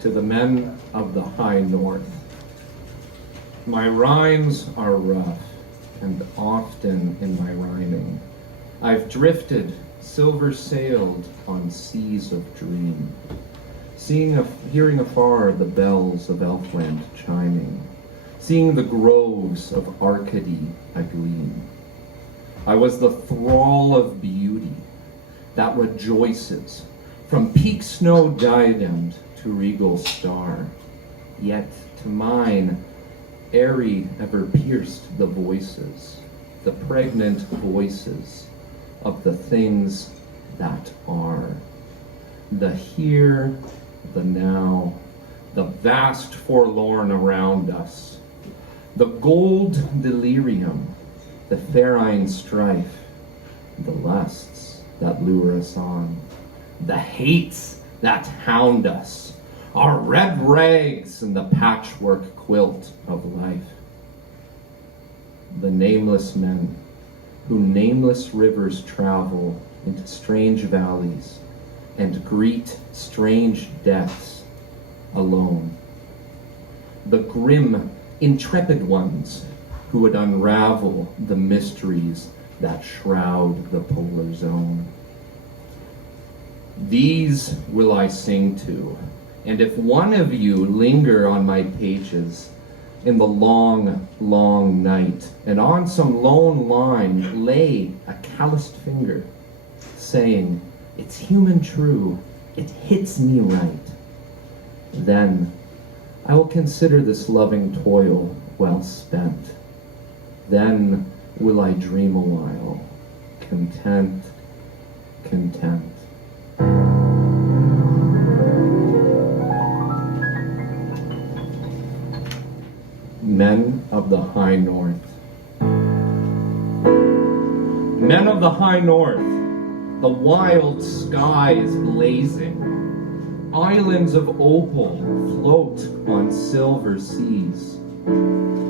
To the men of the high north. My rhymes are rough, and often in my rhyming I've drifted, silver-sailed on seas of dream, hearing afar the bells of Elfland chiming, seeing the groves of Arcady agleam. I was the thrall of beauty that rejoices, from peak snow diademed to regal star, yet to mine airy ever pierced the voices, the pregnant voices of the things that are. The here, the now, the vast forlorn around us, the gold delirium, the ferine strife, the lusts that lure us on, the hates that hound us, our red rags and the patchwork quilt of life. The nameless men who nameless rivers travel into strange valleys and greet strange deaths alone. The grim, intrepid ones who would unravel the mysteries that shroud the polar zone. These will I sing to, and if one of you linger on my pages in the long, long night, and on some lone line lay a calloused finger, saying, "It's human true, it hits me right," then I will consider this loving toil well spent. Then will I dream a while, content, content. Men of the High North. Men of the High North, the wild sky is blazing. Islands of opal float on silver seas.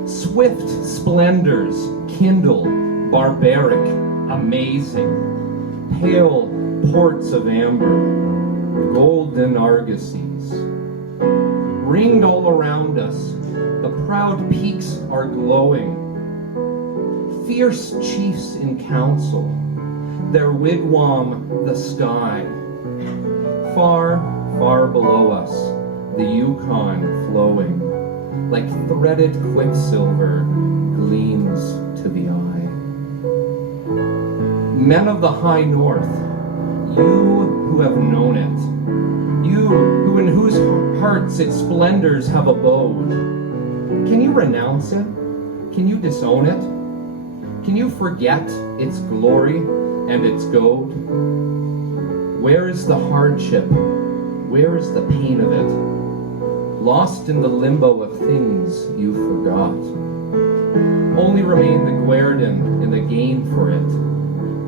Swift splendors kindle, barbaric, amazing. Pale ports of amber, golden argosies. Ringed all around us, the proud peaks are glowing. Fierce chiefs in council, their wigwam the sky. Far, far below us, the Yukon flowing, like threaded quicksilver, gleams to the eye. Men of the High North, you who have known it, you who in whose hearts its splendors have abode, can you renounce it? Can you disown it? Can you forget its glory and its goad? Where is the hardship? Where is the pain of it? Lost in the limbo of things you forgot. Only remain the guerdon and the gain for it,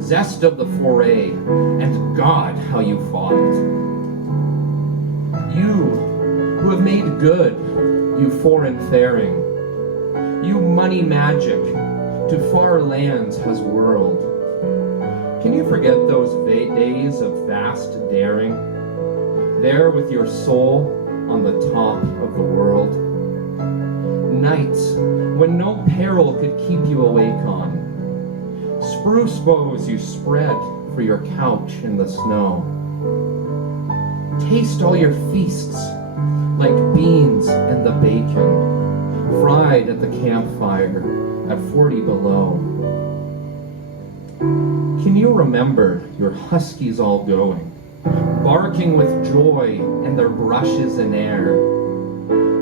zest of the foray, and God, how you fought it. You who have made good, you foreign faring, you money magic to far lands has whirled. Can you forget those days of vast daring, there with your soul on the top of the world? Nights when no peril could keep you awake on, spruce boughs you spread for your couch in the snow. Taste all your feasts like beans and the bacon, fried at the campfire at 40 below. Can you remember your huskies all going, barking with joy and their brushes in air?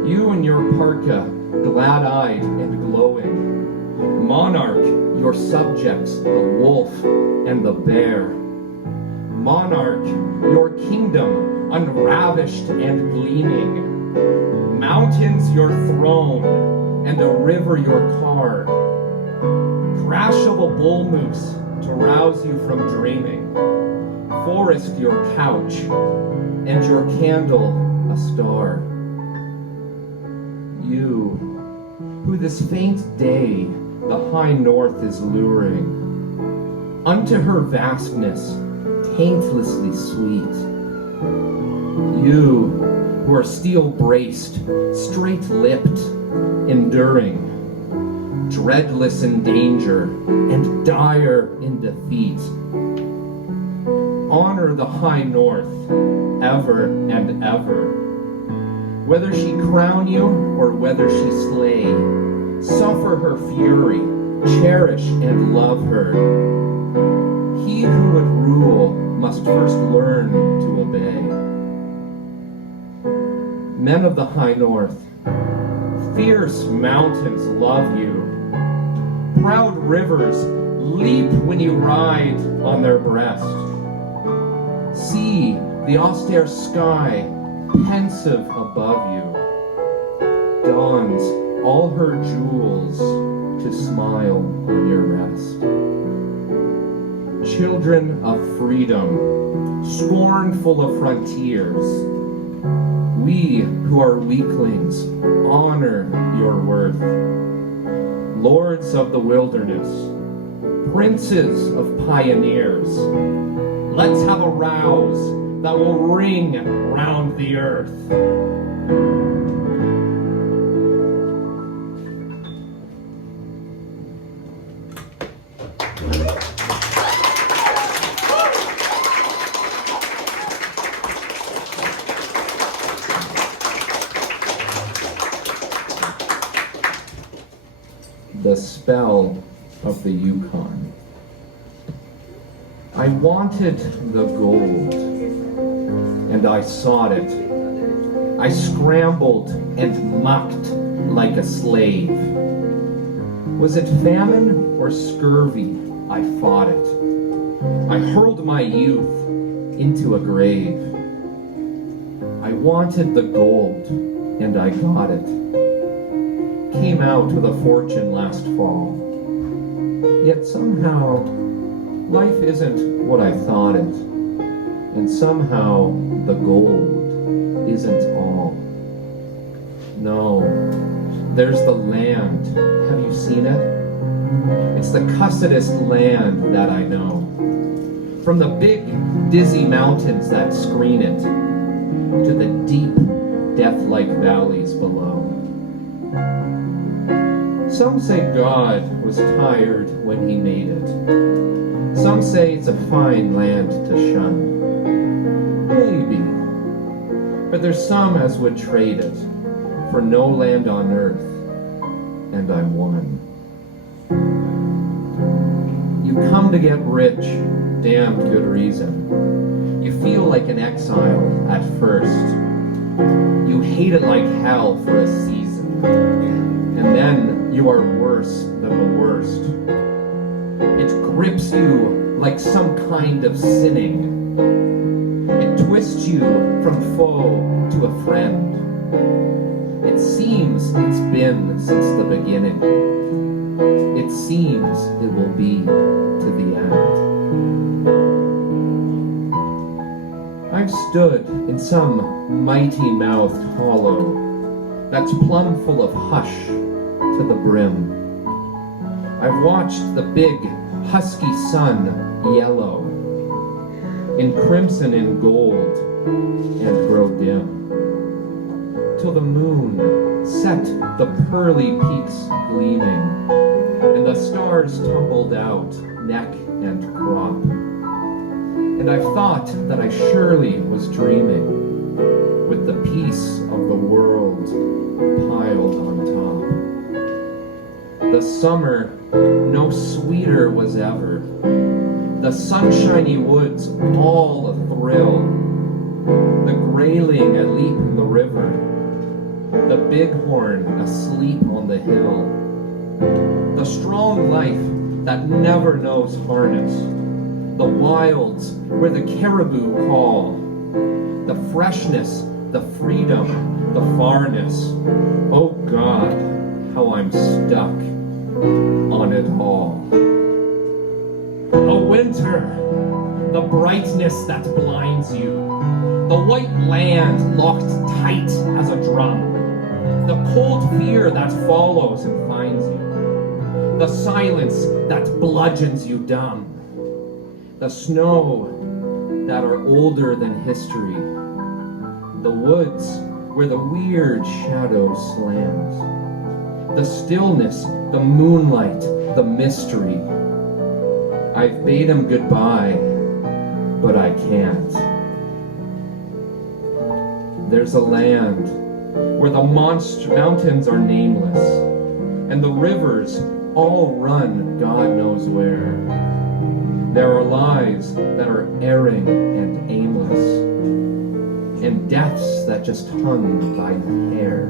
You and your parka, glad-eyed and glowing. Monarch, your subjects, the wolf and the bear. Monarch, your kingdom, unravished and gleaming. Mountains your throne, and a river your car. Crash of a bull moose to rouse you from dreaming. Forest your couch, and your candle a star. You, who this faint day the high north is luring, unto her vastness taintlessly sweet, You who are steel-braced, straight-lipped, enduring, dreadless in danger and dire in defeat. Honor the high north ever and ever. Whether she crown you or whether she slay, suffer her fury, cherish and love her. He who would rule must first learn to obey. Men of the high north, fierce mountains love you. Proud rivers leap when you ride on their breast. See the austere sky, pensive above you, dons all her jewels to smile on your rest. Children of freedom, scornful of frontiers, we who are weaklings honor your worth. Lords of the wilderness, princes of pioneers, let's have a rouse that will ring round the earth. The spell of the Yukon. I wanted the gold, and I sought it. I scrambled and mucked like a slave. Was it famine or scurvy? I fought it. I hurled my youth into a grave. I wanted the gold, and I got it. Came out with a fortune last fall. Yet somehow, life isn't what I thought it. And somehow, the gold isn't all. No, there's the land. Have you seen it? It's the cussedest land that I know. From the big, dizzy mountains that screen it, to the deep, death-like valleys below. Some say God was tired when he made it. Some say it's a fine land to shun. Maybe. But there's some as would trade it for no land on earth, and I'm one. You come to get rich, damned good reason. You feel like an exile at first. You hate it like hell for a season. And then you are worse than the worst. It grips you like some kind of sinning. It twists you from foe to a friend. It seems it's been since the beginning. It seems it will be to the end. I've stood in some mighty-mouthed hollow that's plumb full of hush to the brim. I've watched the big, husky sun yellow, in crimson and gold, and grow dim, till the moon set the pearly peaks gleaming, and the stars tumbled out neck and crop. And I thought that I surely was dreaming, with the peace of the world piled on top. The summer no sweeter was ever, the sunshiny woods all a-thrill, the grayling a-leap in the river, the bighorn asleep on the hill, the strong life that never knows harness, the wilds where the caribou call, the freshness, the freedom, the farness. Oh God, how I'm stuck on it all. A winter, the brightness that blinds you, the white land locked tight as a drum, the cold fear that follows and finds you, the silence that bludgeons you dumb, the snow that are older than history, the woods where the weird shadow slants, the stillness, the moonlight, the mystery. I've bade him goodbye, but I can't. There's a land where the mountains are nameless, and the rivers all run God knows where. There are lives that are erring and aimless, and deaths that just hung by the hair.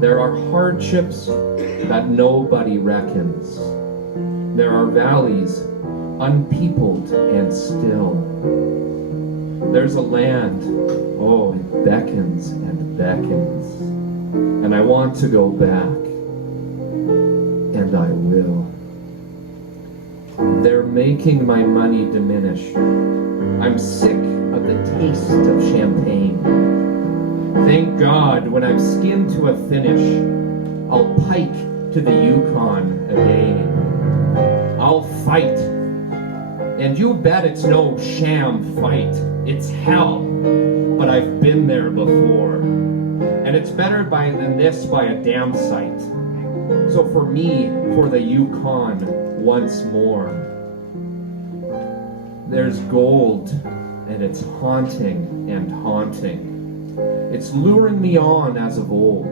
There are hardships that nobody reckons. There are valleys unpeopled and still. There's a land, oh, it beckons and beckons, and I want to go back, and I will. They're making my money diminish. I'm sick of the taste of champagne. Thank God when I'm skinned to a finish, I'll pike to the Yukon again. I'll fight, and you bet it's no sham fight. It's hell, but I've been there before, and it's better than this by a damn sight. So for me, for the Yukon once more. There's gold, and it's haunting and haunting. It's luring me on as of old.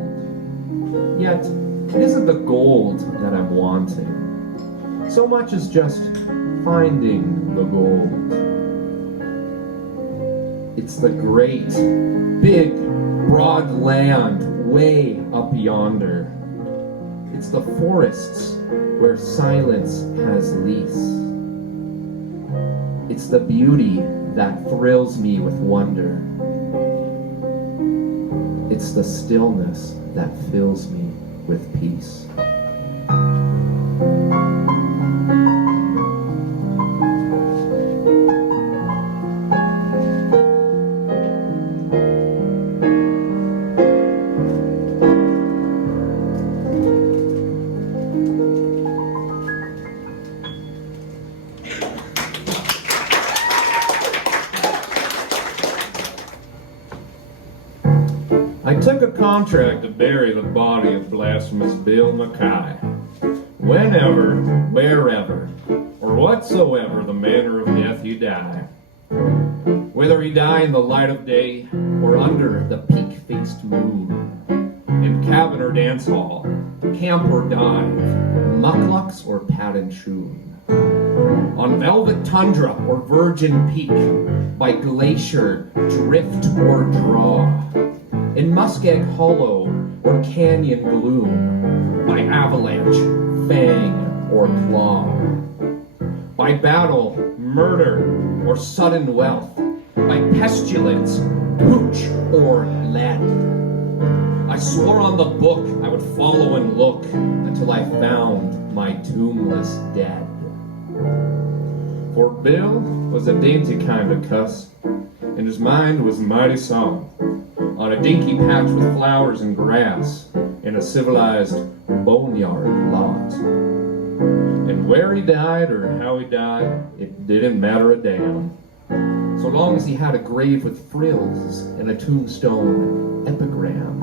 Yet, it isn't the gold that I'm wanting, so much as just finding the gold. It's the great, big, broad land way up yonder. It's the forests where silence has lease. It's the beauty that thrills me with wonder. It's the stillness that fills me with peace. I took a contract to bury the body of blasphemous Bill Mackay. Whenever, wherever, or whatsoever the manner of death he die. Whether he die in the light of day, or under the peak-faced moon, in cabin or dance hall, camp or dive, mucklucks or pattern shoon, on velvet tundra or virgin peak, by glacier, drift or draw, in muskeg hollow or canyon gloom, by avalanche, fang or claw, by battle, murder, or sudden wealth, by pestilence, pooch, or lead. I swore on the book I would follow and look until I found my tombless dead. For Bill was a dainty kind of cuss, and his mind was mighty sound, on a dinky patch with flowers and grass in a civilized boneyard lot. And where he died or how he died, it didn't matter a damn, so long as he had a grave with frills and a tombstone epigram.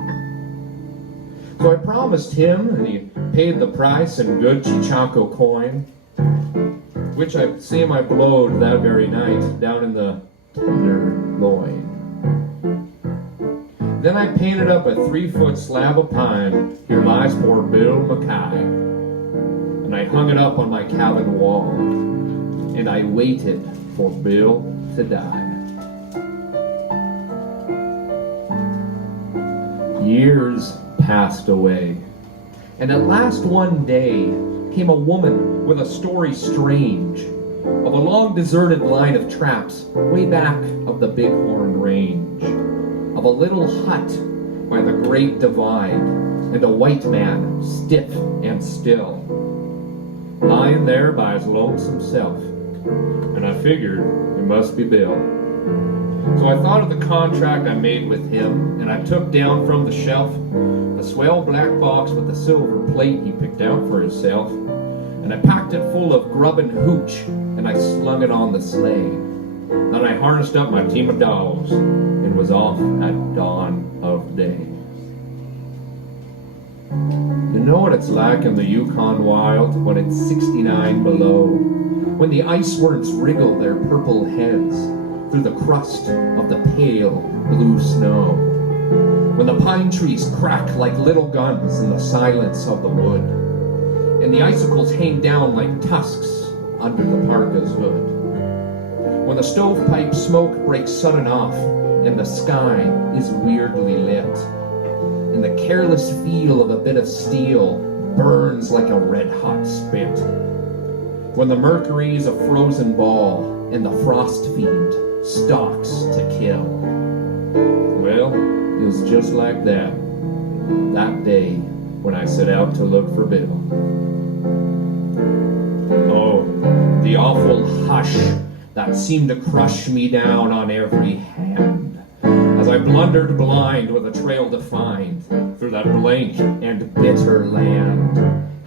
So I promised him, and he paid the price in good Chichaco coin, which I blowed that very night down in the tenderloin. Then I painted up a 3-foot slab of pine, here lies poor Bill Mackay, and I hung it up on my cabin wall, and I waited for Bill to die. Years passed away, and at last one day came a woman with a story strange of a long deserted line of traps way back of the Bighorn Range, of a little hut by the Great Divide, and a white man, stiff and still, lying there by his lonesome self. And I figured it must be Bill. So I thought of the contract I made with him, and I took down from the shelf a swell black box with a silver plate he picked out for himself, and I packed it full of grub and hooch, and I slung it on the sleigh. Then I harnessed up my team of dogs, and and was off at dawn of day. You know what it's like in the Yukon wild when it's 69 below, when the iceworms wriggle their purple heads through the crust of the pale blue snow, when the pine trees crack like little guns in the silence of the wood, and the icicles hang down like tusks under the parka's hood, when the stovepipe smoke breaks sudden off and the sky is weirdly lit, and the careless feel of a bit of steel burns like a red-hot spit, when the mercury is a frozen ball and the frost fiend stalks to kill. Well, it was just like that day when I set out to look for Bill. Oh, the awful hush that seemed to crush me down on every hand, as I blundered blind with a trail to find through that blank and bitter land,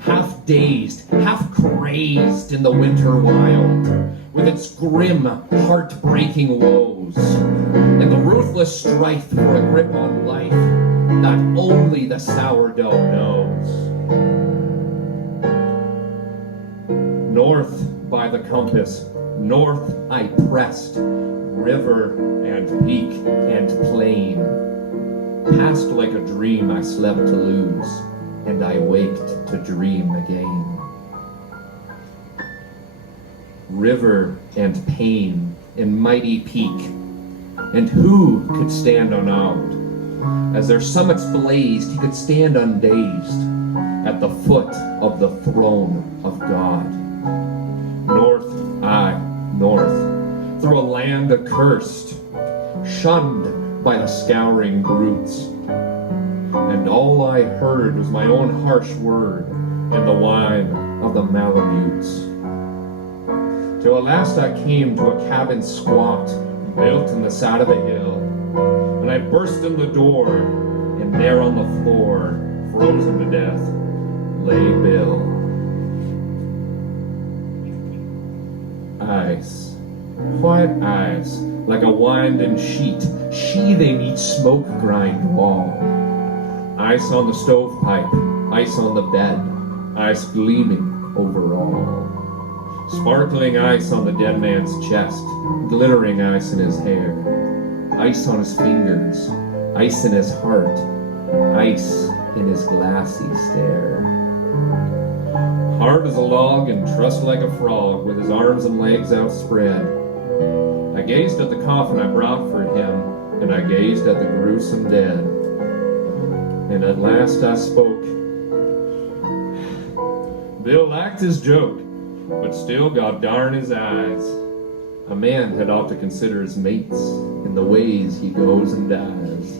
half dazed, half crazed in the winter wild, with its grim, heart-breaking woes, and the ruthless strife for a grip on life that only the sourdough knows. North by the compass, north I pressed, river and peak and plain. Past like a dream I slept to lose, and I waked to dream again. River and pain and mighty peak, and who could stand unawed? As their summits blazed, he could stand undazed at the foot of the throne of God. North I, north, through a land accursed, shunned by the scouring brutes, and all I heard was my own harsh word and the whine of the Malamutes. Till at last I came to a cabin squat, built in the side of a hill, and I burst in the door, and there on the floor, frozen to death, lay Bill. Ice, white ice, like a winding sheet, sheathing each smoke-grimed wall. Ice on the stovepipe, ice on the bed, ice gleaming over all. Sparkling ice on the dead man's chest, glittering ice in his hair, ice on his fingers, ice in his heart, ice in his glassy stare. Hard as a log and trussed like a frog, with his arms and legs outspread, I gazed at the coffin I brought for him, and I gazed at the gruesome dead. And at last I spoke. Bill liked his joke, but still, God darn his eyes. A man had ought to consider his mates in the ways he goes and dies.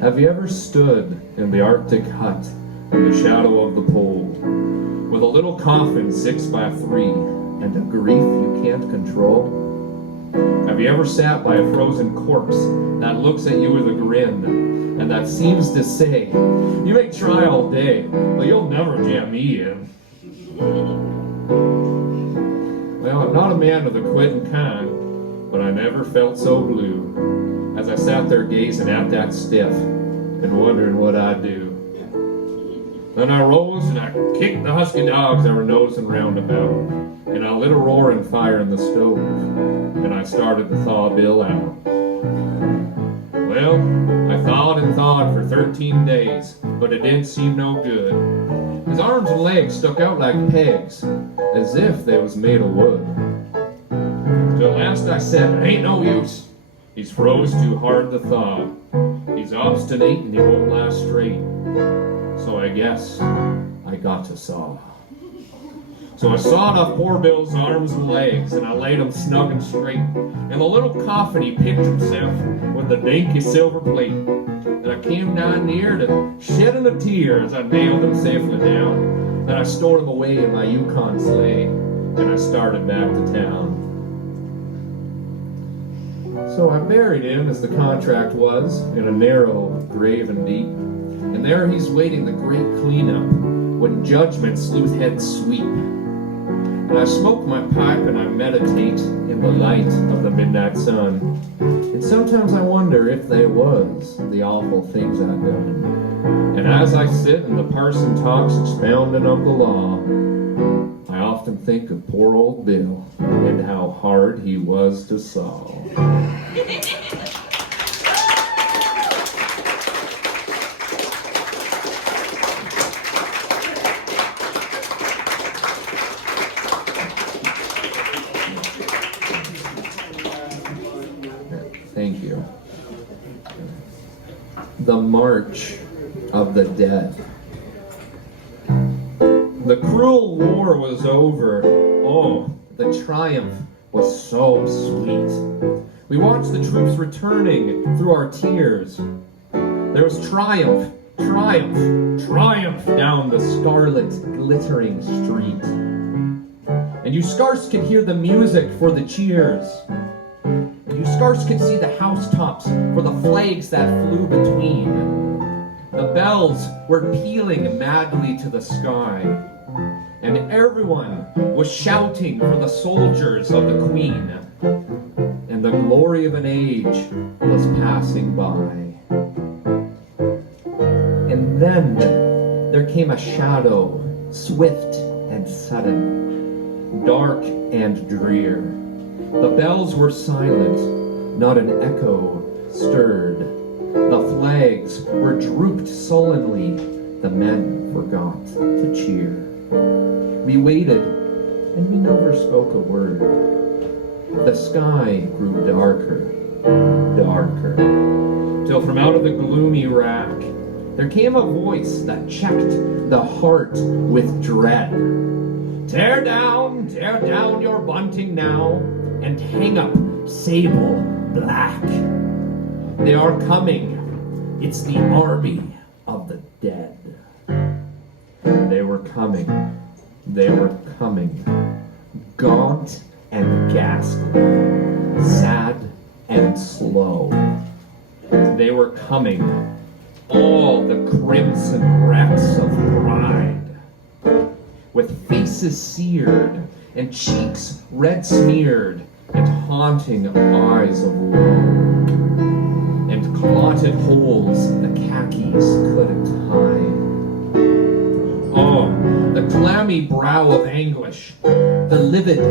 Have you ever stood in the Arctic hut in the shadow of the pole, with a little coffin 6 by 3 and a grief you can't control? Have you ever sat by a frozen corpse that looks at you with a grin and that seems to say, you may try all day, but you'll never jam me in? Well, I'm not a man of the quitting kind, but I never felt so blue as I sat there gazing at that stiff and wondering what I'd do. Then I rose and I kicked the husky dogs that were nosing roundabout, and I lit a roaring fire in the stove, and I started to thaw Bill out. Well, I thawed and thawed for 13 days, but it didn't seem no good. His arms and legs stuck out like pegs, as if they was made of wood. Till last I said, it ain't no use. He's froze too hard to thaw. He's obstinate and he won't last straight. So I guess I got to saw. So I sawed off poor Bill's arms and legs, and I laid him snug and straight. In the little coffin he picked himself with the dainty silver plate. And I came down near to shedding a tear as I nailed him safely down. Then I stored him away in my Yukon sleigh, and I started back to town. So I buried him as the contract was, in a narrow grave and deep. And there he's waiting the great cleanup, when judgment sleuth heads sweep. And I smoke my pipe and I meditate in the light of the midnight sun. And sometimes I wonder if they was the awful things I've done. And as I sit and the parson talks expounding of the law, I often think of poor old Bill and how hard he was to solve. Thank you. The March of the Dead. The cruel war was over. Oh, the triumph was so sweet. We watched the troops returning through our tears. There was triumph, triumph, triumph down the scarlet glittering street. And you scarce could hear the music for the cheers. And you scarce could see the housetops for the flags that flew between. The bells were pealing madly to the sky. And everyone was shouting for the soldiers of the Queen. And the glory of an age was passing by. And then there came a shadow, swift and sudden, dark and drear. The bells were silent, not an echo stirred. The flags were drooped sullenly, the men forgot to cheer. We waited, and we never spoke a word. The sky grew darker, darker, till from out of the gloomy rack there came a voice that checked the heart with dread. Tear down your bunting now, and hang up sable black. They are coming, it's the army of the dead. They were coming, gaunt and ghastly, sad and slow. They were coming, all the crimson wrecks of pride, with faces seared and cheeks red smeared and haunting eyes of woe, and clotted holes the khakis couldn't hide. Oh, the clammy brow of anguish, the livid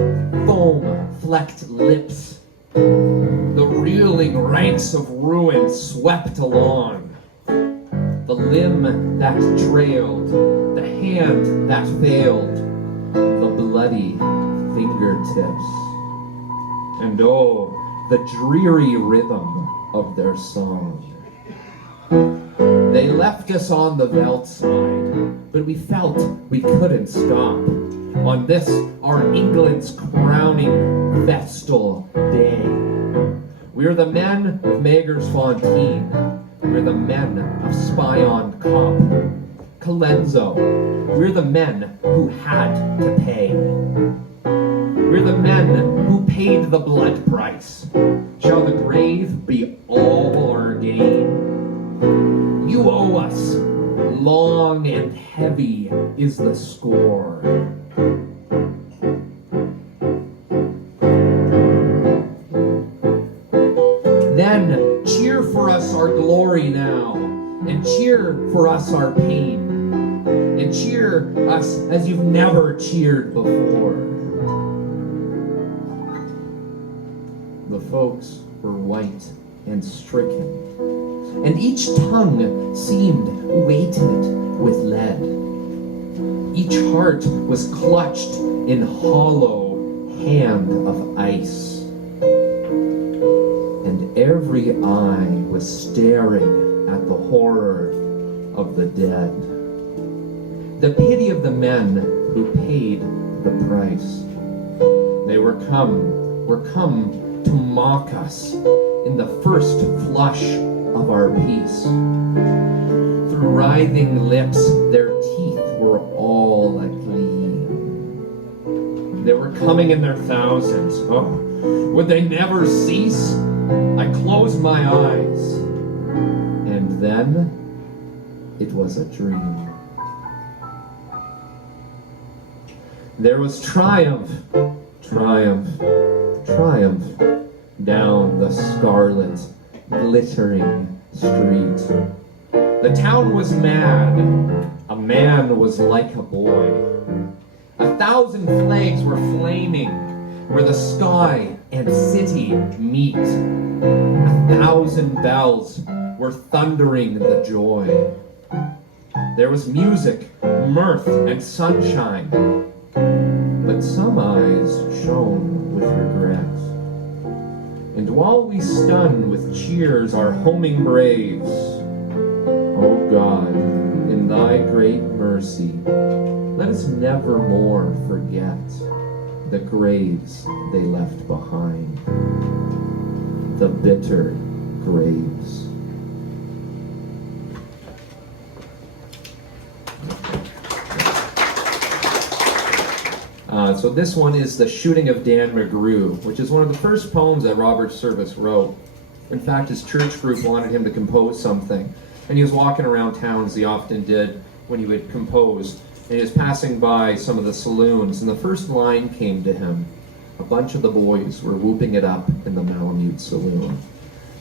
foam-flecked lips, the reeling ranks of ruin swept along, the limb that trailed, the hand that failed, the bloody fingertips, and oh, the dreary rhythm of their song. They left us on the veldt side, but we felt we couldn't stop. On this, our England's crowning festal day. We're the men of Magersfontein. We're the men of Spion Cop. Colenso. We're the men who had to pay. We're the men who paid the blood price. Shall the grave be all our gain? You owe us, long and heavy is the score. Then cheer for us our glory now, and cheer for us our pain, and cheer us as you've never cheered before. The folks were white and stricken, and each tongue seemed weighted with lead. Each heart was clutched in hollow hand of ice, and every eye was staring at the horror of the dead. The pity of the men who paid the price. They were come to mock us in the first flush of our peace. Through writhing lips, their teeth were all agleam. They were coming in their thousands. Oh, would they never cease? I closed my eyes, and then it was a dream. There was triumph, triumph, triumph. down the scarlet, glittering street. The town was mad. A man was like a boy. 1,000 flags were flaming where the sky and city meet. 1,000 bells were thundering the joy. There was music, mirth, and sunshine, but some eyes shone with regret. And while we stun with cheers our homing braves, O God, in thy great mercy, let us never more forget the graves they left behind, the bitter graves. So this one is The Shooting of Dan McGrew, which is one of the first poems that Robert Service wrote. In fact, his church group wanted him to compose something, and he was walking around town, as he often did when he would compose, and he was passing by some of the saloons, and the first line came to him. A bunch of the boys were whooping it up in the Malamute Saloon.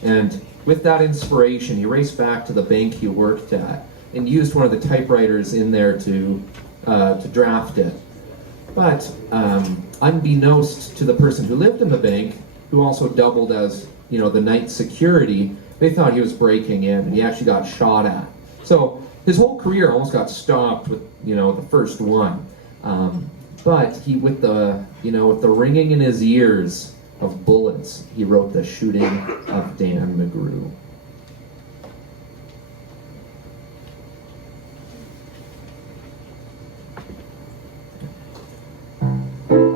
And with that inspiration, he raced back to the bank he worked at and used one of the typewriters in there to draft it. But unbeknownst to the person who lived in the bank, who also doubled as, the night security, they thought he was breaking in, and he actually got shot at. So his whole career almost got stopped with, the first one. But he, with the ringing in his ears of bullets, he wrote The Shooting of Dan McGrew.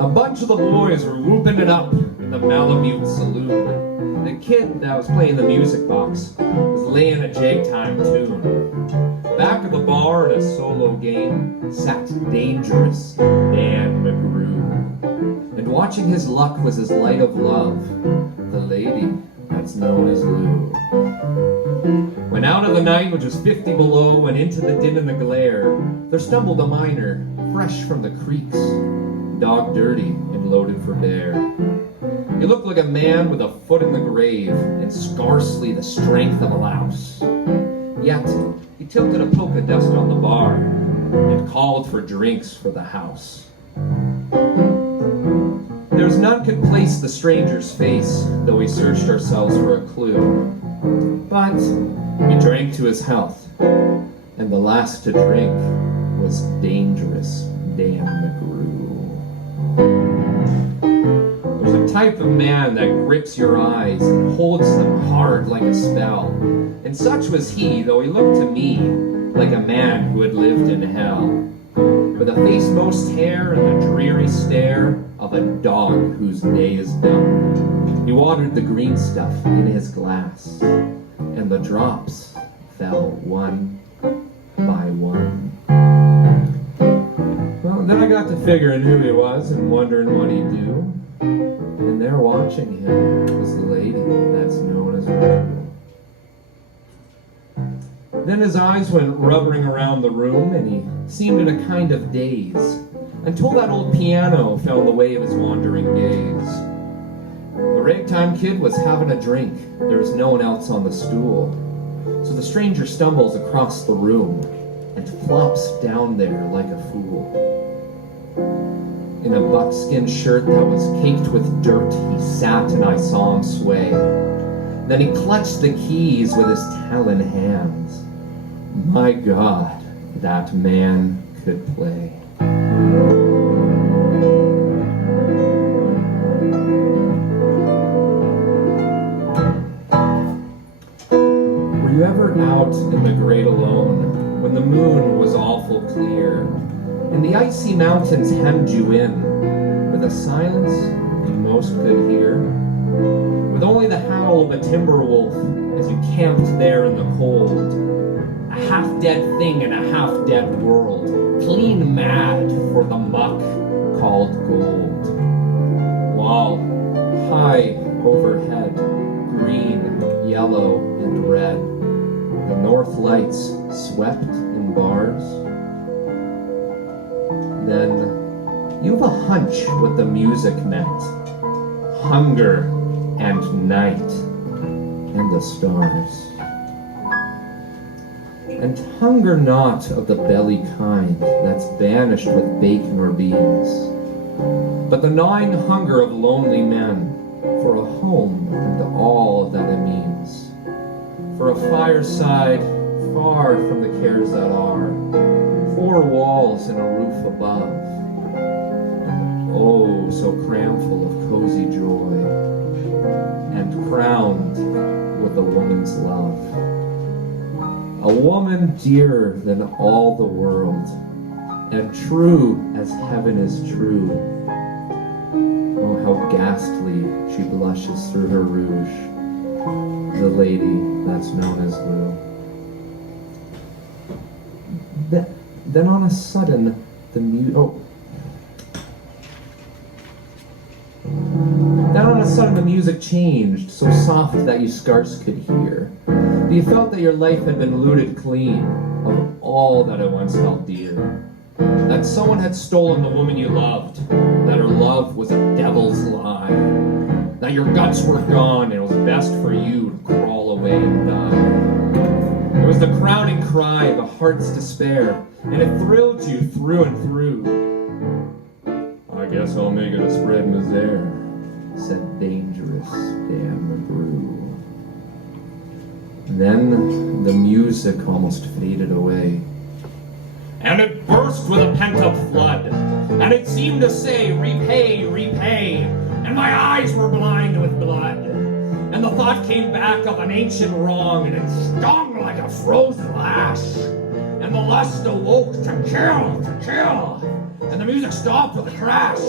A bunch of the boys were whooping it up in the Malamute Saloon. The kid that was playing the music box was laying a jig-time tune. Back of the bar in a solo game sat dangerous Dan McGrew. And watching his luck was his light of love, the lady that's known as Lou. When out of the night, which was 50 below, and into the din and the glare, there stumbled a miner, fresh from the creeks, dog dirty and loaded for bear. He looked like a man with a foot in the grave and scarcely the strength of a louse. Yet he tilted a polka dust on the bar and called for drinks for the house. There was none could place the stranger's face, though we searched ourselves for a clue. But we drank to his health, and the last to drink was dangerous Dan McGrew. There's a type of man that grips your eyes and holds them hard like a spell. And such was he, though he looked to me like a man who had lived in hell. With a face most hair and the dreary stare of a dog whose day is done. He watered the green stuff in his glass, and the drops fell one by one. Well, then I got to figuring who he was and wondering what he'd do. And there watching him was the lady that's known as Rachel. Then his eyes went rubbering around the room, and he seemed in a kind of daze, until that old piano fell in the way of his wandering gaze. The ragtime kid was having a drink. There was no one else on the stool. So the stranger stumbles across the room and flops down there like a fool. In a buckskin shirt that was caked with dirt, he sat and I saw him sway. Then he clutched the keys with his talon hands. My God, that man could play. Were you ever out in the great alone when the moon was awful clear and the icy mountains hemmed you in with a silence you most could hear? With only the howl of a timber wolf as you camped there in the cold. A half-dead thing in a half-dead world, clean mad for the muck called gold. While high overhead, green, yellow, and red, the north lights swept in bars. Then you have a hunch what the music meant. Hunger and night and the stars. And hunger not of the belly kind that's banished with bacon or beans, but the gnawing hunger of lonely men for a home and all that it means, for a fireside far from the cares that are, 4 walls and a roof above, and oh so cramful of cozy joy, and crowned with a woman's love. A woman dearer than all the world, and true as heaven is true. Oh, how ghastly she blushes through her rouge, the lady that's known as Lou. Then on a sudden, Then on a sudden the music changed, so soft that you scarce could hear. You felt that your life had been looted clean of all that it once held dear. That someone had stolen the woman you loved, that her love was a devil's lie, that your guts were gone and it was best for you to crawl away and die. It was the crowning cry of a heart's despair, and it thrilled you through and through. I guess I'll make it a spread misere, said dangerous Dan McGrew. Then the music almost faded away, and it burst with a pent-up flood, and it seemed to say, repay, repay, and my eyes were blind with blood, and the thought came back of an ancient wrong, and it stung like a frozen lash, and the lust awoke to kill, and the music stopped with a crash.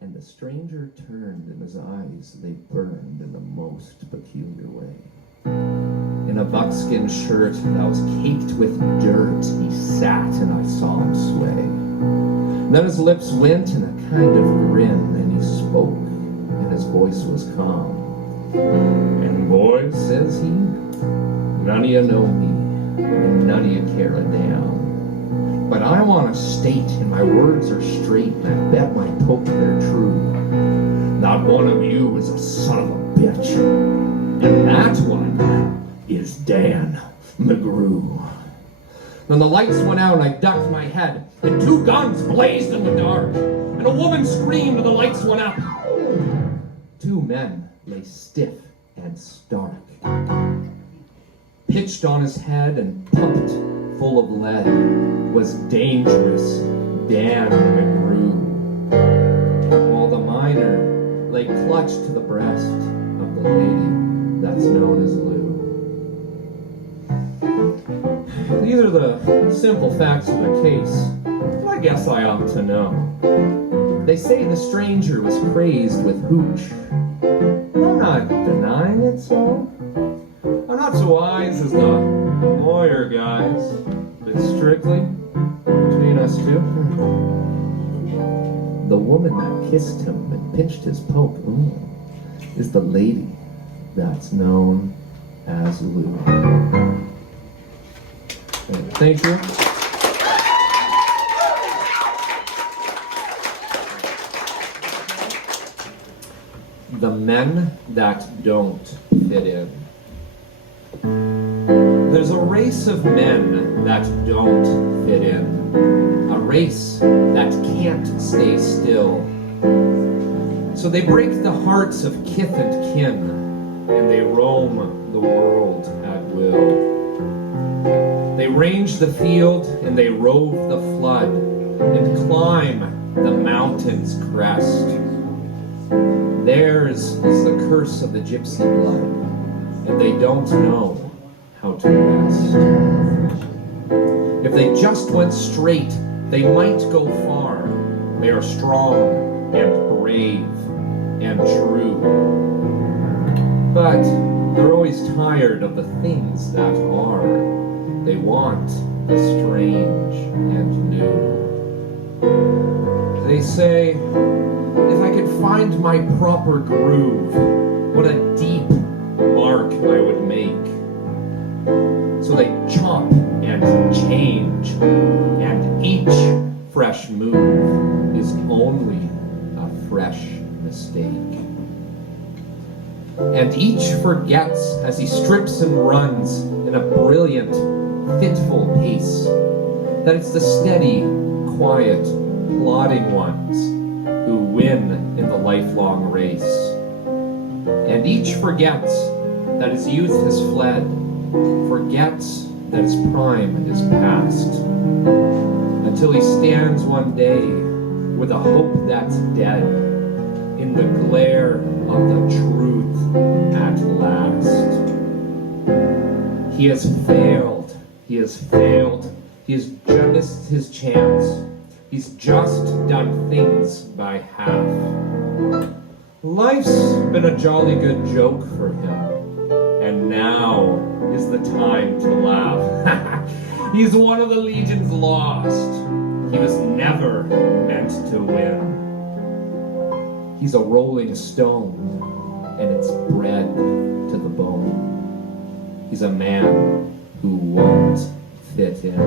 And the stranger turned, and his eyes, they burned in the most peculiar way. In a buckskin shirt that was caked with dirt, he sat, and I saw him sway. And then his lips went in a kind of grin, and he spoke, and his voice was calm. And boys, says he, none of you know me, and none of you care a damn. But I want to state, and my words are straight, and I bet my poke they're true. Not one of you is a son of a bitch, and that one is Dan McGrew. Then the lights went out, and I ducked my head, and 2 guns blazed in the dark, and a woman screamed, and the lights went up. 2 men lay stiff and stark, pitched on his head and pumped full of lead was dangerous Dan McGrew, while the miner lay clutched to the breast of the lady that's known as Lou. These are the simple facts of the case, but I guess I ought to know. They say the stranger was crazed with hooch. I'm not denying it, so I'm not so wise as the lawyer guys, but strictly between us two. The woman that kissed him and pinched his poke is the lady that's known as Lou. Thank you. The men that don't fit in. There's a race of men that don't fit in. A race that can't stay still. So they break the hearts of kith and kin, and they roam the world at will. They range the field, and they rove the flood, and climb the mountain's crest. Theirs is the curse of the gypsy blood, and they don't know how to rest. If they just went straight, they might go far. They are strong and brave and true. But they're always tired of the things that are. They want the strange and new. They say, if I could find my proper groove, what a deep mark I would make. So they chomp and change, and each fresh move is only a fresh mistake. And each forgets as he strips and runs in a brilliant, fitful pace, that it's the steady, quiet, plodding ones who win in the lifelong race. And each forgets that his youth has fled, forgets that his prime is past, until he stands one day with a hope that's dead in the glare of the truth at last. He has failed. He has failed. He has missed his chance. He's just done things by half. Life's been a jolly good joke for him, and now is the time to laugh. He's one of the legions lost. He was never meant to win. He's a rolling stone, and it's bred to the bone. He's a man who won't fit in.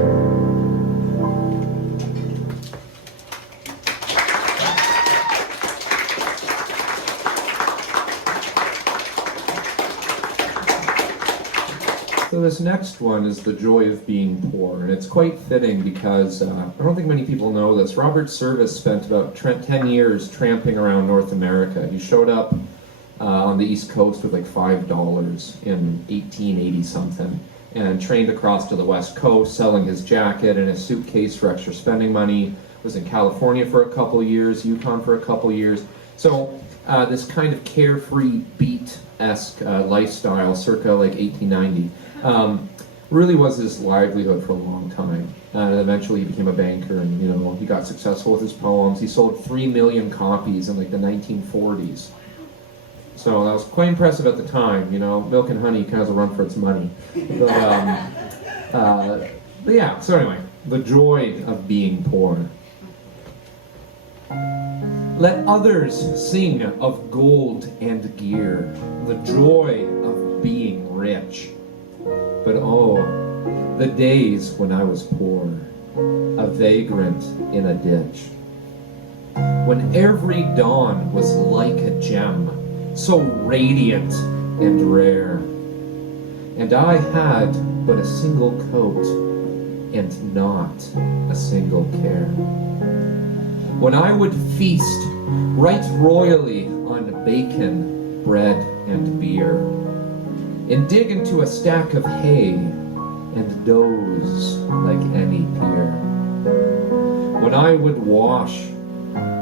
So this next one is The Joy of Being Poor, and it's quite fitting because I don't think many people know this. Robert Service spent about 10 years tramping around North America. He showed up on the East Coast with like $5 in 1880-something, and trained across to the West Coast, selling his jacket and his suitcase for extra spending money. Was in California for a couple years, Yukon for a couple years. So this kind of carefree beat-esque lifestyle circa like 1890 really was his livelihood for a long time. And eventually he became a banker, and he got successful with his poems. He sold 3 million copies in like the 1940s. So that was quite impressive at the time. Milk and honey kind of has a run for its money. But yeah, so anyway, The Joy of Being Poor. Let others sing of gold and gear, the joy of being rich. But oh, the days when I was poor, a vagrant in a ditch. When every dawn was like a gem, so radiant and rare. And I had but a single coat, and not a single care. When I would feast right royally on bacon, bread, and beer, and dig into a stack of hay, and doze like any peer. When I would wash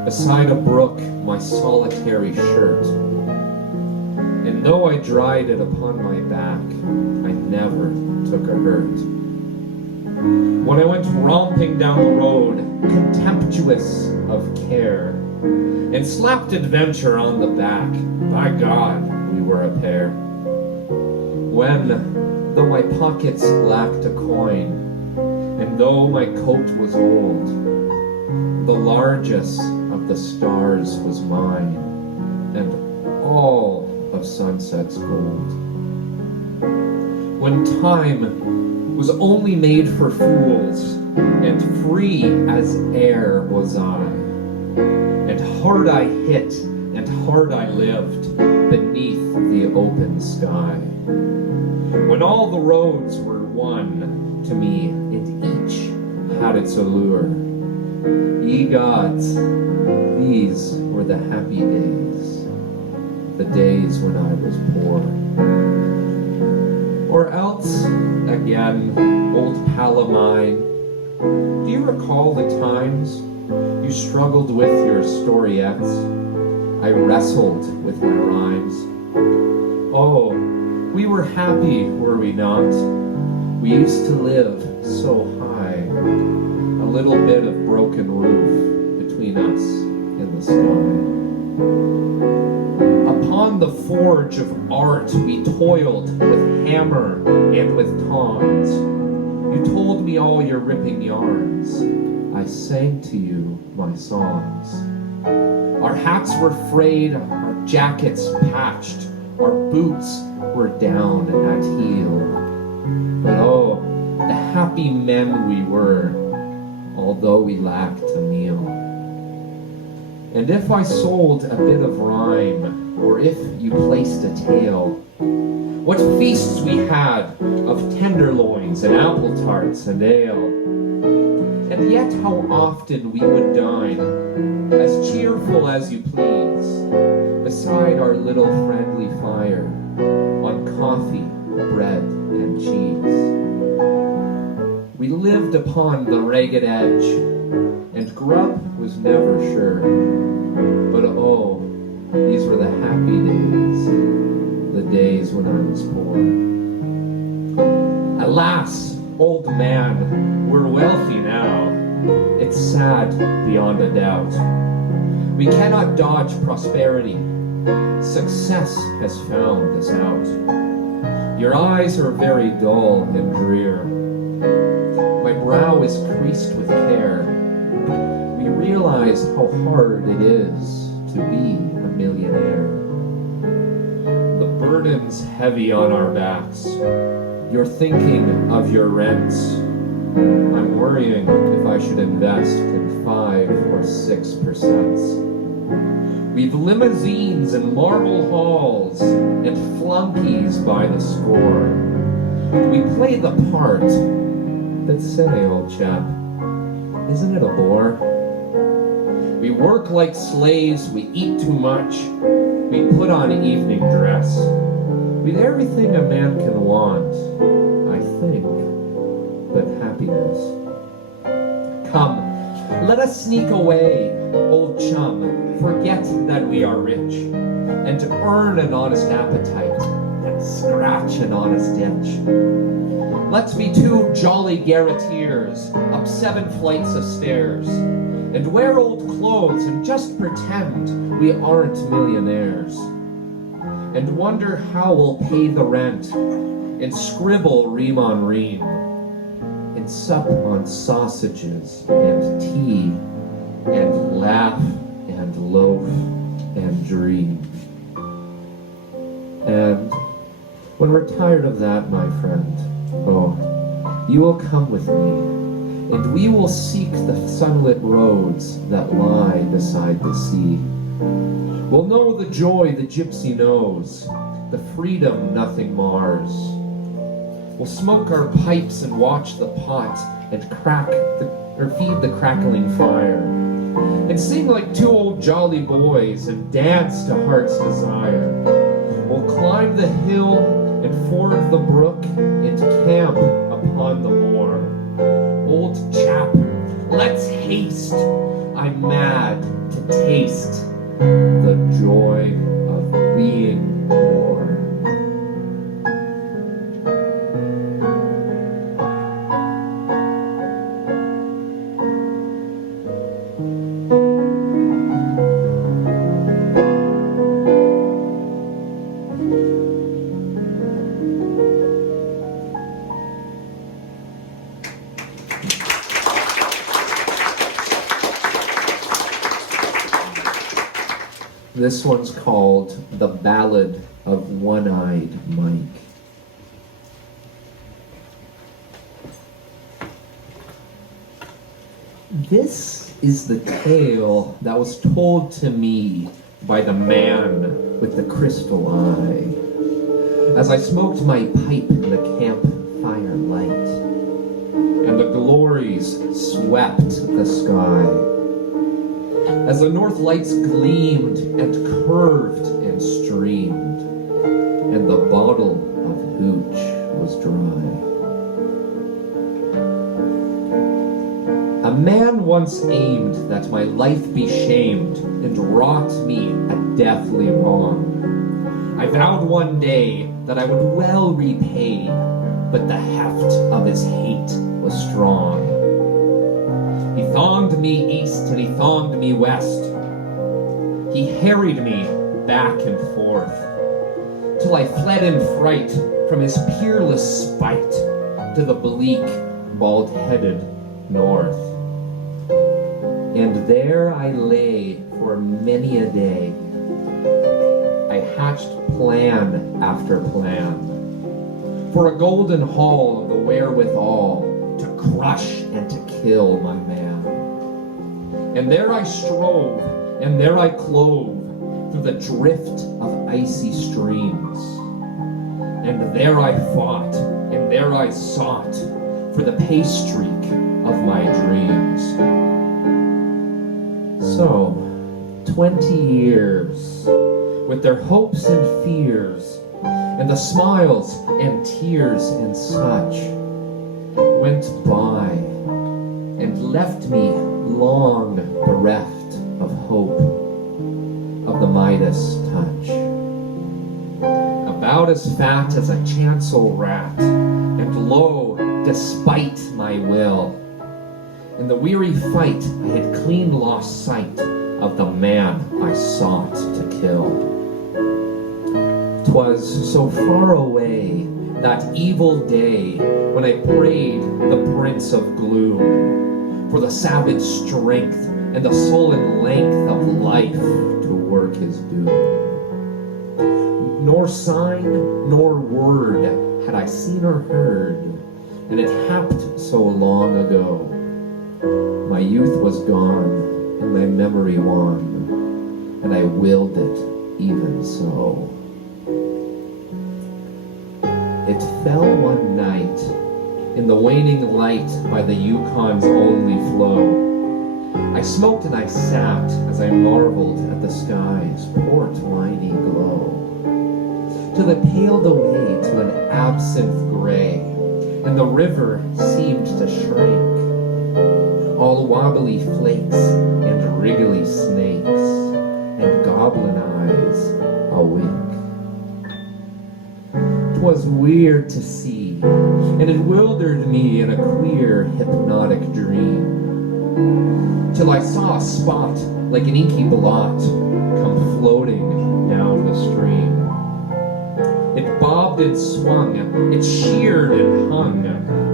beside a brook my solitary shirt, and though I dried it upon my back, I never took a hurt. When I went romping down the road, contemptuous of care, and slapped adventure on the back, by God, we were a pair. When, though my pockets lacked a coin, and though my coat was old, the largest of the stars was mine, and all of sunset's gold. When time was only made for fools, and free as air was I, and hard I hit, and hard I lived, beneath the open sky. When all the roads were one to me, and each had its allure, ye gods, these were the happy days, the days when I was poor. Or else, again, old pal of mine, do you recall the times you struggled with your storyettes? I wrestled with my rhymes. Oh, we were happy, were we not? We used to live so high, a little bit of broken roof between us and the sky. Upon the forge of art we toiled with hammer and with tongs. You told me all your ripping yarns. I sang to you my songs. Our hats were frayed, our jackets patched, our boots were down at heel. But oh, the happy men we were, although we lacked a meal. And if I sold a bit of rhyme, or if you placed a tale, what feasts we had of tenderloins and apple tarts and ale. And yet how often we would dine, as cheerful as you please, beside our little friendly fire, on coffee, bread, and cheese. We lived upon the ragged edge, and grub was never sure. But oh, these were the happy days, the days when I was poor. Alas, old man, we're wealthy now. It's sad beyond a doubt. We cannot dodge prosperity. Success has found us out. Your eyes are very dull and drear. My brow is creased with care. We realize how hard it is to be a millionaire. The burden's heavy on our backs. You're thinking of your rents. I'm worrying if I should invest in 5 or 6%. We've limousines and marble halls and flunkies by the score. We play the part, but say, old chap, isn't it a bore? We work like slaves, we eat too much, we put on evening dress. With everything a man can want, I think, but happiness. Come, let us sneak away, old chum, forget that we are rich, and to earn an honest appetite, and scratch an honest itch. Let's be 2 jolly garreteers up 7 flights of stairs, and wear old clothes and just pretend we aren't millionaires, and wonder how we'll pay the rent, and scribble ream on ream, and sup on sausages and tea, and laugh and loaf and dream. And when we're tired of that, my friend, oh, you will come with me, and we will seek the sunlit roads that lie beside the sea. We'll know the joy the gypsy knows, the freedom nothing mars. We'll smoke our pipes and watch the pot and feed the crackling fire, and sing like 2 old jolly boys and dance to heart's desire. We'll climb the hill and ford the brook and camp upon the moor. Old chap, let's haste. I'm mad to taste the joy of being poor. This one's called The Ballad of One-Eyed Mike. This is the tale that was told to me by the man with the crystal eye, as I smoked my pipe in the campfire light, and the glories swept the sky. As the north lights gleamed and curved and streamed, and the bottle of hooch was dry. A man once aimed that my life be shamed and wrought me a deathly wrong. I vowed one day that I would well repay, but the heft of his hate was strong. He thonged me east and he thonged me west. He harried me back and forth, till I fled in fright from his peerless spite to the bleak, bald-headed north. And there I lay for many a day. I hatched plan after plan, for a golden haul of the wherewithal to crush and to kill my man. And there I strove And there I clove through the drift of icy streams. And there I fought, and there I sought for the pay streak of my dreams. So, 20 years, with their hopes and fears, and the smiles and tears and such, went by and left me long bereft of hope, of the Midas touch. About as fat as a chancel rat, and lo, despite my will, in the weary fight I had clean lost sight of the man I sought to kill. 'Twas so far away, that evil day, when I prayed the Prince of Gloom for the savage strength and the sullen length of life to work his doom. Nor sign nor word had I seen or heard, and it happed so long ago. My youth was gone, and my memory won, and I willed it even so. It fell one night, in the waning light by the Yukon's only flow. I smoked and I sat as I marveled at the sky's port-winey glow, till it paled away to an absinthe gray, and the river seemed to shrink, all wobbly flakes and wriggly snakes, and goblin eyes awink. 'Twas weird to see, and it wildered me in a queer hypnotic dream, till I saw a spot like an inky blot come floating down the stream. It bobbed and swung, it sheared and hung,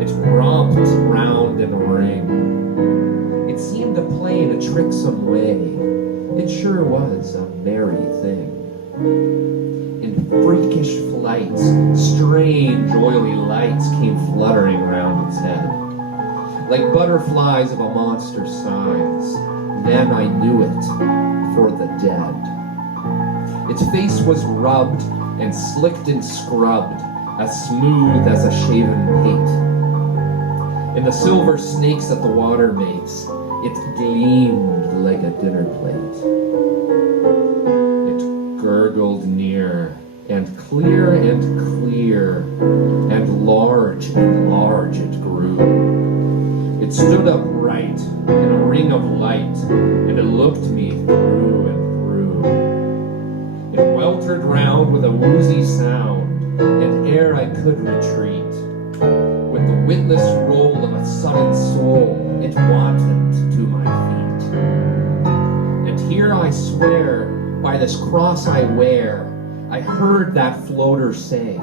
it romped round in a ring. It seemed to play in a tricksome way, it sure was a merry thing. In freakish flights, strange oily lights came fluttering round its head, like butterflies of a monster size. Then I knew it for the dead. Its face was rubbed and slicked and scrubbed, as smooth as a shaven pate. In the silver snakes that the water makes, it gleamed like a dinner plate. It gurgled near, and clear and clear, and large it grew. It stood upright in a ring of light, and it looked me through and through. It weltered round with a woozy sound, and ere I could retreat, with the witless roll of a sudden soul, it wantoned to my feet. And here I swear, by this cross I wear, I heard that floater say,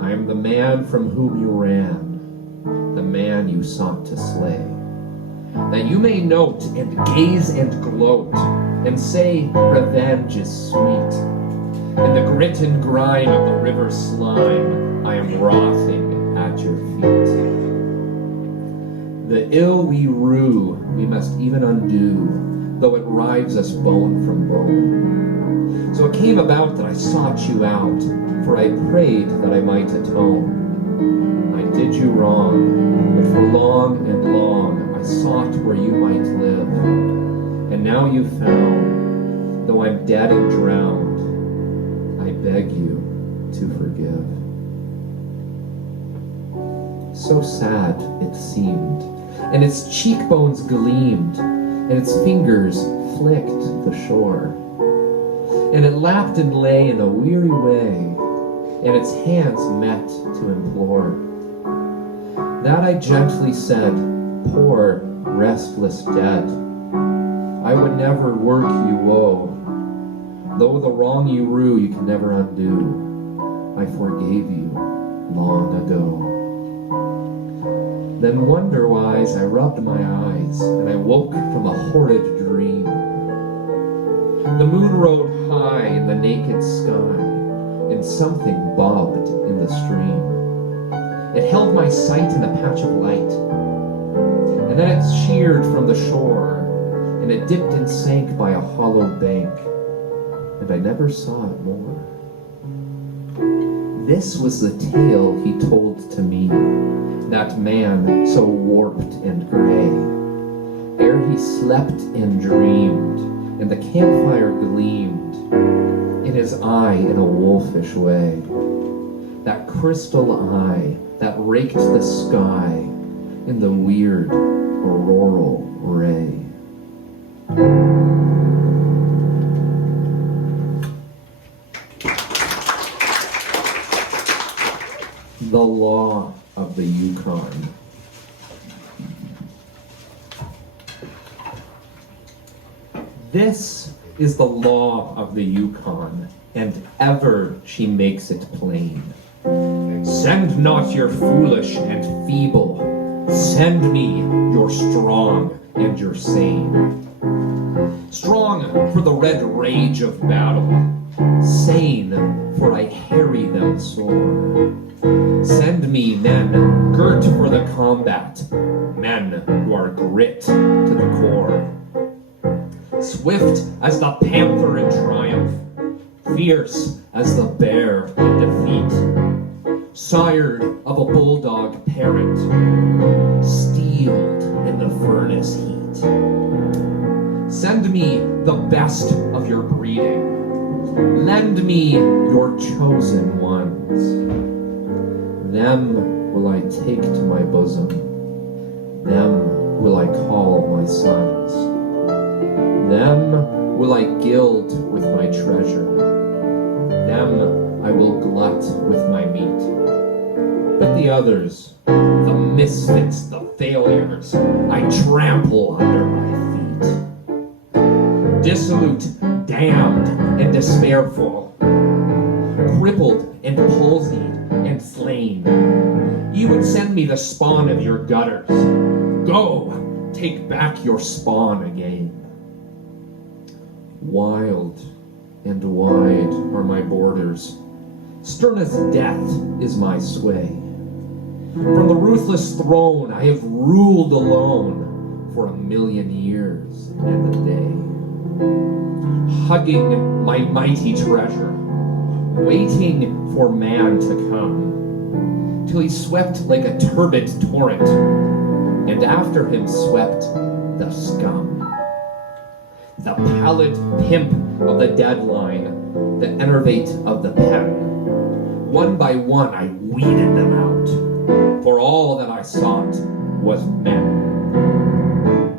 I am the man from whom you ran, the man you sought to slay. That you may note and gaze and gloat, and say revenge is sweet. In the grit and grime of the river slime, I am wrothing at your feet. The ill we rue, we must even undo, though it rives us bone from bone. So it came about that I sought you out, for I prayed that I might atone. I did you wrong, but for long and long I sought where you might live. And now you've found, though I'm dead and drowned, I beg you to forgive. So sad it seemed, and its cheekbones gleamed, and its fingers flicked the shore. And it lapped and lay in a weary way, and its hands met to implore. That I gently said, poor, restless dead, I would never work you woe. Though the wrong you rue you can never undo, I forgave you long ago. Then wonder-wise I rubbed my eyes, and I woke from a horrid dream. The moon rode high in the naked sky, and something bobbed in the stream. It held my sight in a patch of light, and then it sheered from the shore, and and it dipped and sank by a hollow bank, and I never saw it more. This was the tale he told to me, that man so warped and gray, ere he slept and dreamed, and the campfire gleamed in his eye in a wolfish way, that crystal eye that raked the sky in the weird auroral ray. The Law of the Yukon. This is the law of the Yukon, and ever she makes it plain. Send not your foolish and feeble, send me your strong and your sane. Strong for the red rage of battle, sane for I harry them sore. Send me men girt for the combat, men who are grit to the core. Swift as the panther in triumph, fierce as the bear in defeat, sired of a bulldog parent, steeled in the furnace heat. Send me the best of your breeding, lend me your chosen ones. Them will I take to my bosom, them will I call my sons. Them will I gild with my treasure, them I will glut with my meat. But the others, the misfits, the failures, I trample under my feet. Dissolute, damned, and despairful, crippled and palsied and slain. You would send me the spawn of your gutters. Go, take back your spawn again. Wild and wide are my borders. Stern as death is my sway. From the ruthless throne I have ruled alone for 1,000,000 years and a day. Hugging my mighty treasure, waiting for man to come, till he swept like a turbid torrent, and after him swept the scum. The pallid pimp of the deadline, the enervate of the pen. One by one I weeded them out, for all that I sought was men.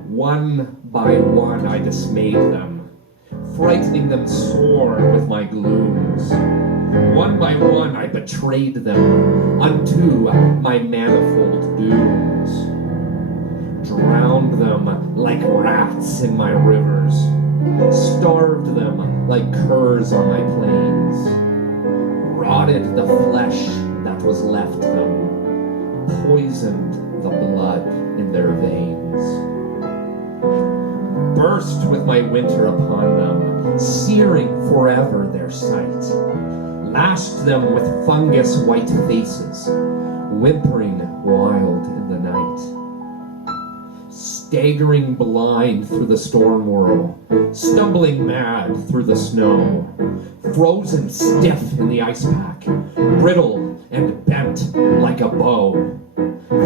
One by one I dismayed them, frightening them sore with my glooms. One by one I betrayed them unto my manifold dooms. Drowned them like rats in my rivers, starved them like curs on my plains, rotted the flesh that was left them, poisoned the blood in their veins. Burst with my winter upon them, searing forever their sight, lashed them with fungus white faces, whimpering wild in the night. Staggering blind through the storm whirl, stumbling mad through the snow, frozen stiff in the ice pack, brittle and bent like a bow,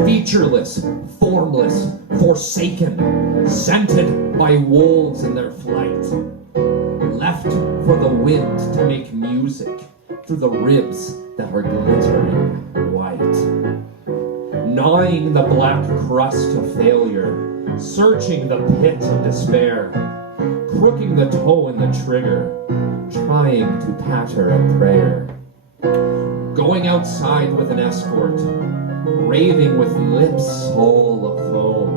featureless, formless, forsaken, scented by wolves in their flight, left for the wind to make music through the ribs that are glittering white. Gnawing the black crust of failure, searching the pit of despair, crooking the toe in the trigger, trying to patter a prayer. Going outside with an escort, raving with lips all afoam,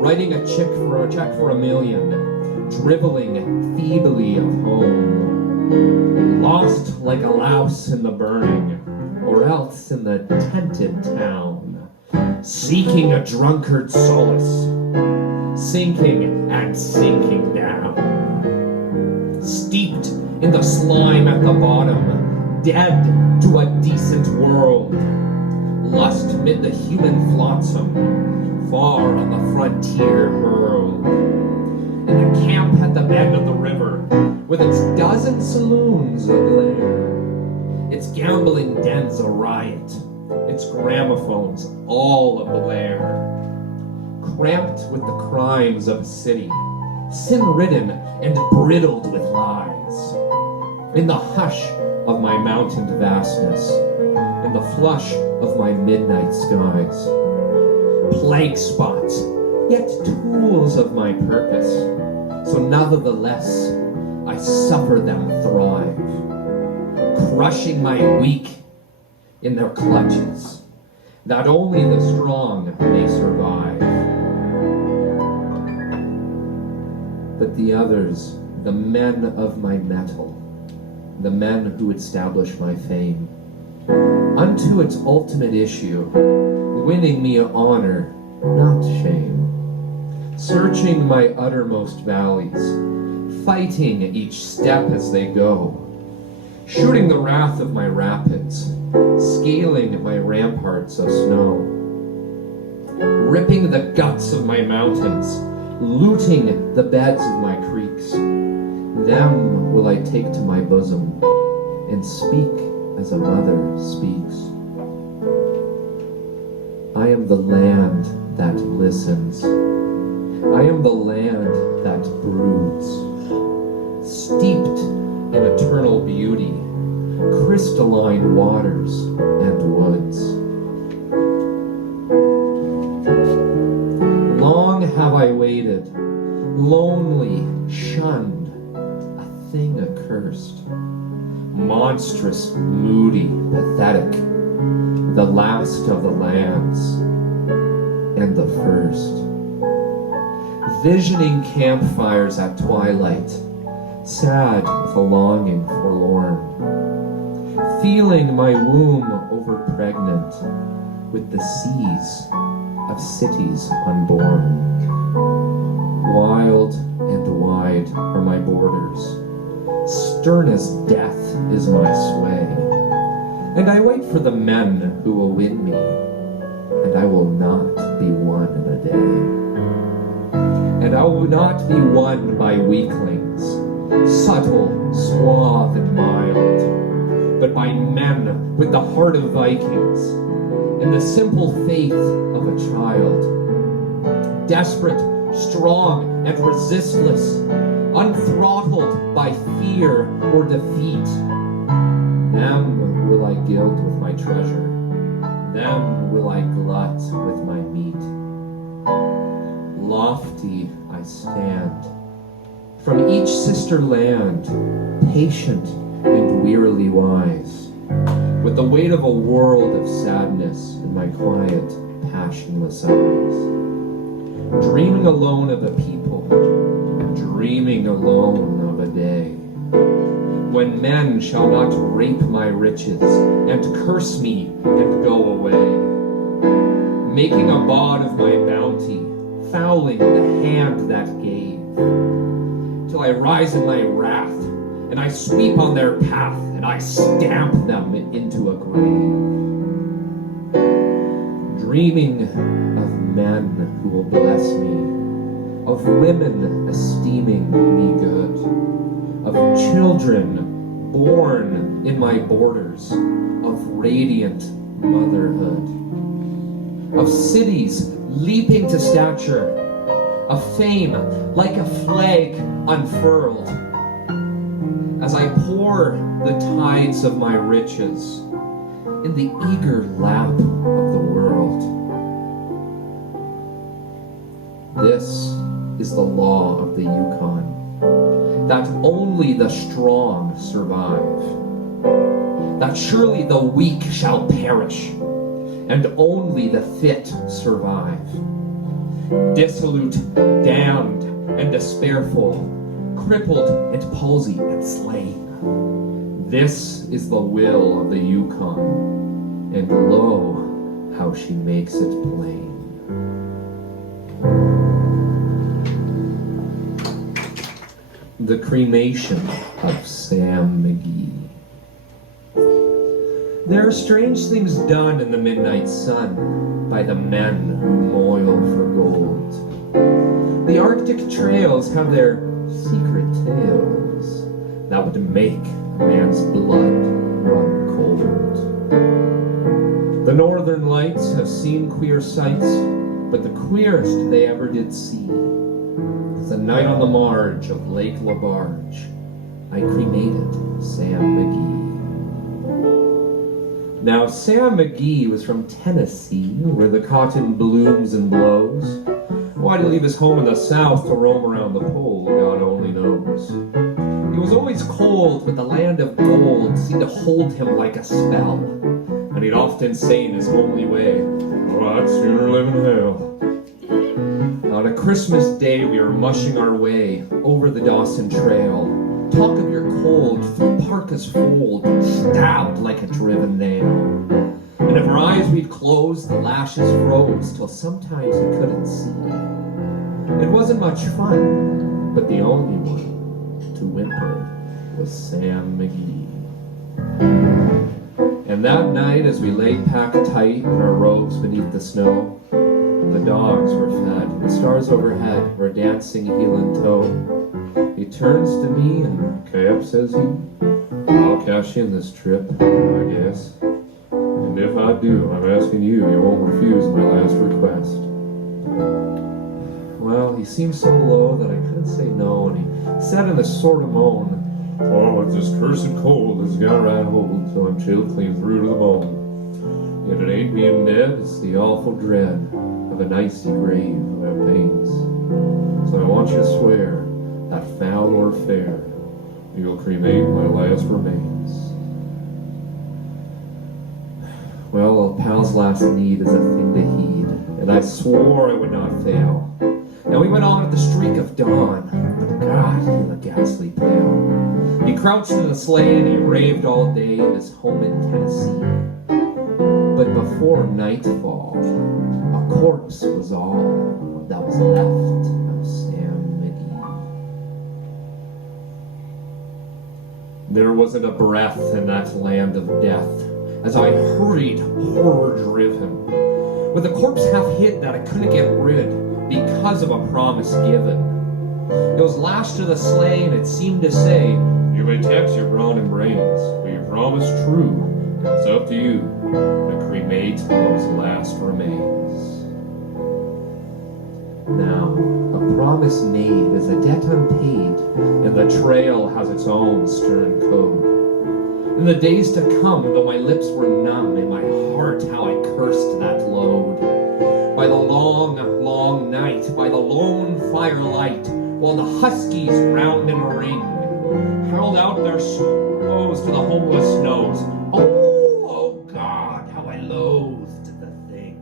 writing a check for $1,000,000, driveling feebly of home, lost like a louse in the burning, or else in the tented town, seeking a drunkard's solace, sinking and sinking down, steeped in the slime at the bottom, dead to a decent world, lust mid the human flotsam, far on the frontier hurled, in the camp at the bend of the river, with its dozen saloons aglare, its gambling dens a riot, its gramophones all ablare. Cramped with the crimes of a city, sin-ridden and brittled with lies. In the hush of my mountained vastness, in the flush of my midnight skies, plague spots, yet tools of my purpose, so nevertheless I suffer them thrive, crushing my weak in their clutches, that only the strong may survive. But the others, the men of my mettle, the men who establish my fame, unto its ultimate issue, winning me honor, not shame, searching my uttermost valleys, fighting each step as they go, shooting the wrath of my rapids, scaling my ramparts of snow, ripping the guts of my mountains, looting the beds of my creeks. Them will I take to my bosom and speak as a mother speaks. I am the land that listens. I am the land that broods, steeped in eternal beauty, crystalline waters and woods. Long have I waited, lonely, shunned, a thing accursed, monstrous, moody, pathetic, the last of the lands, and the first. Visioning campfires at twilight, sad with a longing forlorn, feeling my womb overpregnant with the seas of cities unborn. Wild and wide are my borders, stern as death is my sway, and I wait for the men who will win me, and I will not be won in a day. And I will not be won by weaklings, subtle, suave, and mild, but by men with the heart of Vikings and the simple faith of a child, desperate, strong, and resistless, unthrottled by fear or defeat. Them will I gild with my treasure, them will I glut with my meat. Lofty I stand, from each sister land, patient and wearily wise, with the weight of a world of sadness in my quiet, passionless eyes. Dreaming alone of a people, dreaming alone of a day, when men shall not rape my riches and curse me and go away, making a bawd of my bounty, fouling the hand that gave, till I rise in my wrath, and I sweep on their path, and I stamp them into a grave. Dreaming of men who will bless me, of women esteeming me good, of children born in my borders, of radiant motherhood, of cities leaping to stature, of fame like a flag unfurled, as I pour the tides of my riches in the eager lap of the world. This is the law of the Yukon, that only the strong survive, that surely the weak shall perish, and only the fit survive. Dissolute, damned, and despairful, crippled and palsied and slain. This is the will of the Yukon, and lo, how she makes it plain. The cremation of Sam McGee. There are strange things done in the midnight sun by the men who moil for gold. The Arctic trails have their secret tales that would make a man's blood run cold. The northern lights have seen queer sights, but the queerest they ever did see is a night on the marge of Lake LaBarge. I cremated Sam McGee. Now, Sam McGee was from Tennessee, where the cotton blooms and blows. Why'd he leave his home in the South to roam around the pole? God only knows. He was always cold, but the land of gold seemed to hold him like a spell. And he'd often say in his homely way, "Oh, I'd sooner live in hell." On a Christmas day, we were mushing our way over the Dawson Trail. Talk of your cold, through parka's fold, stabbed like a driven nail. And if our eyes we'd close, the lashes froze, till sometimes we couldn't see. It wasn't much fun, but the only one to whimper was Sam McGee. And that night, as we lay packed tight in our robes beneath the snow, the dogs were fed, the stars overhead were dancing heel and toe. He turns to me and, "Cap," says he, "I'll cash in this trip, I guess. And if I do, I'm asking you won't refuse my last request." Well, he seemed so low that I couldn't say no, and he said in a sort of moan, "Oh, it's this cursed cold that's got right hold, so I'm chilled clean through to the bone. Yet it ain't being dead, it's the awful dread of an icy grave without pains. So I want you to swear that foul or fair, you'll cremate my last remains." Well, a pal's last need is a thing to heed, and I swore I would not fail. Now we went on at the streak of dawn, but God, he looked ghastly pale. He crouched in the sleigh and he raved all day in his home in Tennessee. But before nightfall, a corpse was all that was left of Sam McGee. There wasn't a breath in that land of death as I hurried, horror-driven, with a corpse half hid that I couldn't get rid because of a promise given. It was lashed to the sleigh and it seemed to say, "You may tax your brawn and brains, but your promise true, it's up to you to cremate those last remains." Now, a promise made is a debt unpaid, and the trail has its own stern code. In the days to come, though my lips were numb, in my heart how I cursed that load. By the long, long night, by the lone firelight, while the huskies round in a ring held out their slows to the homeless snows. Oh God, how I loathed the thing.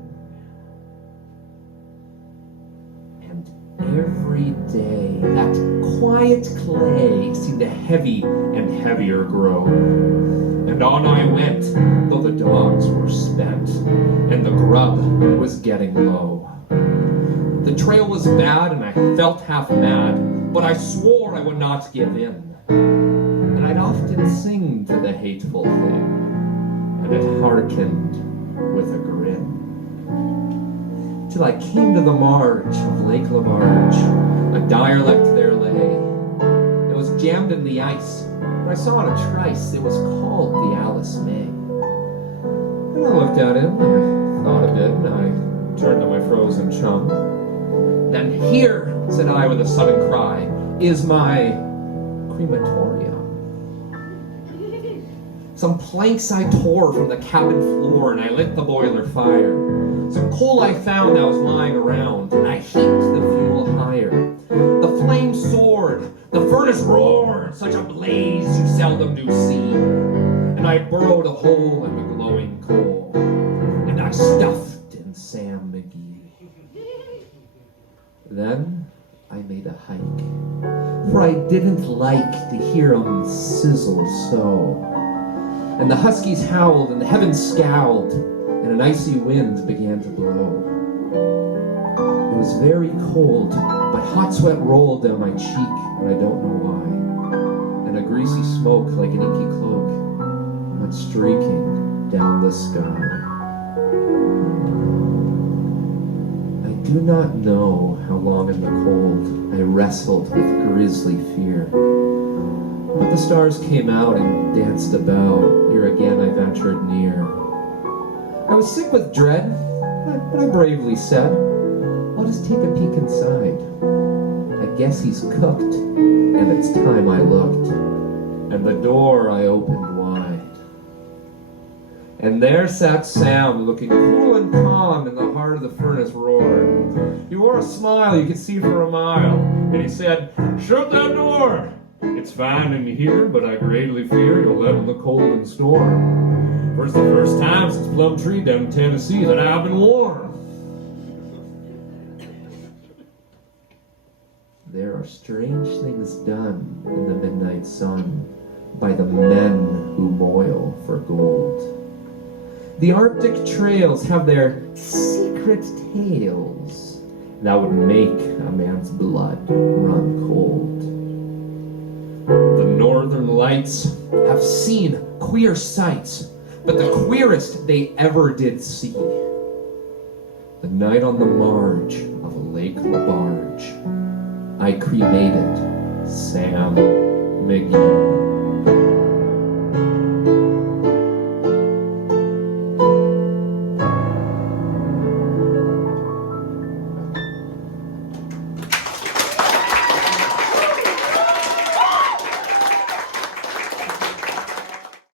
And every day that quiet clay seemed to heavy and heavier grow. And on I went, though the dogs were spent, and the grub was getting low. The trail was bad, and I felt half mad, but I swore I would not give in. And I'd often sing to the hateful thing, and it hearkened with a grin. Till I came to the marge of Lake LaBarge, a derelict there lay. It was jammed in the ice, but I saw in a trice it was called the Alice May. And I looked at him, and I thought a bit, and I turned to my frozen chum. "Then here," said I with a sudden cry, "is my crematorium." Some planks I tore from the cabin floor, and I lit the boiler fire. Some coal I found that was lying around, and I heaped the fuel higher. The flame soared, the furnace roared, such a blaze you seldom do see. And I burrowed a hole in the glowing coal, and I stuffed in Sam McGee. Then I made a hike, for I didn't like to hear 'em sizzle so. And the huskies howled, and the heavens scowled, and an icy wind began to blow. It was very cold, but hot sweat rolled down my cheek, and I don't know why. And a greasy smoke, like an inky cloak, went streaking down the sky. I do not know how long in the cold, I wrestled with grisly fear. But the stars came out and danced about. Here again I ventured near. I was sick with dread, but I bravely said, I'll just take a peek inside. I guess he's cooked, and it's time I looked. And the door I opened wide. And there sat Sam, looking cool and calm in the heart of the furnace roar. He wore a smile you could see for a mile, and he said, "Shut that door! It's fine in here, but I greatly fear you'll let in the cold and storm. For it's the first time since Plumtree down in Tennessee that I've been warm." There are strange things done in the midnight sun by the men who moil for gold. The Arctic trails have their secret tales that would make a man's blood run cold. The northern lights have seen queer sights, but the queerest they ever did see. The night on the marge of Lake LaBarge, I cremated Sam McGee.